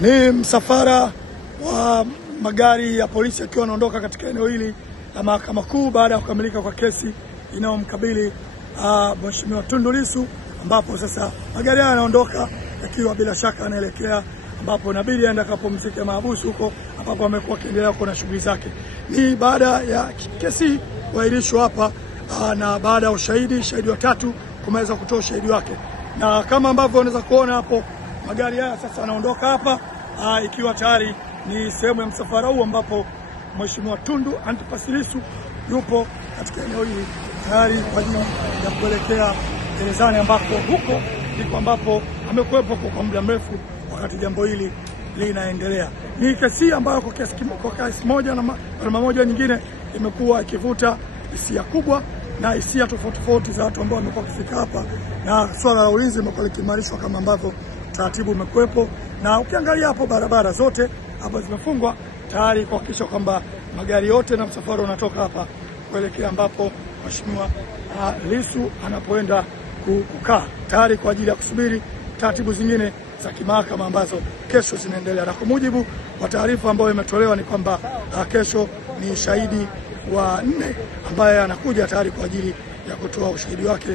Ni msafara wa magari ya polisi akiwa anaondoka katika eneo hili la Mahakama Kuu baada ya kukamilika kwa kesi inayomkabili Mheshimiwa Tundu Lissu, ambapo sasa magari haya yanaondoka yakiwa bila shaka yanaelekea ambapo inabidi aende akapumzike mahabusu huko ambapo amekuwa akiendelea kuona shughuli zake. Ni baada ya kesi kuahirishwa hapa na baada ya shahidi wa tatu kumeweza kutoa ushahidi wake, na kama ambavyo unaweza kuona hapo magari haya sasa yanaondoka hapa ikiwa tayari ni sehemu ya msafara huu ambapo Mheshimiwa Tundu Antipas Lissu yupo katika eneo hili tayari kwa ajili ya kuelekea gerezani, ambapo huko ndiko ambapo amekuwepo kwa muda mrefu wakati jambo hili linaendelea. Ni kesi ambayo kwa kiasi moja na mara moja nyingine imekuwa ikivuta hisia kubwa na hisia tofauti za watu ambao wamekuwa kufika hapa, na swala la ulinzi limekuwa likiimarishwa kama ambavyo taratibu umekuwepo, na ukiangalia hapo barabara zote hapa zimefungwa tayari kuhakikisha kwamba magari yote na msafara unatoka hapa kuelekea ambapo Mheshimiwa Lissu anapoenda kukaa tayari kwa ajili ya kusubiri taratibu zingine za kimahakama ambazo kesho zinaendelea. Na kwa mujibu wa taarifa ambayo imetolewa ni kwamba kesho ni shahidi wa 4 ambaye anakuja tayari kwa ajili ya kutoa ushahidi wake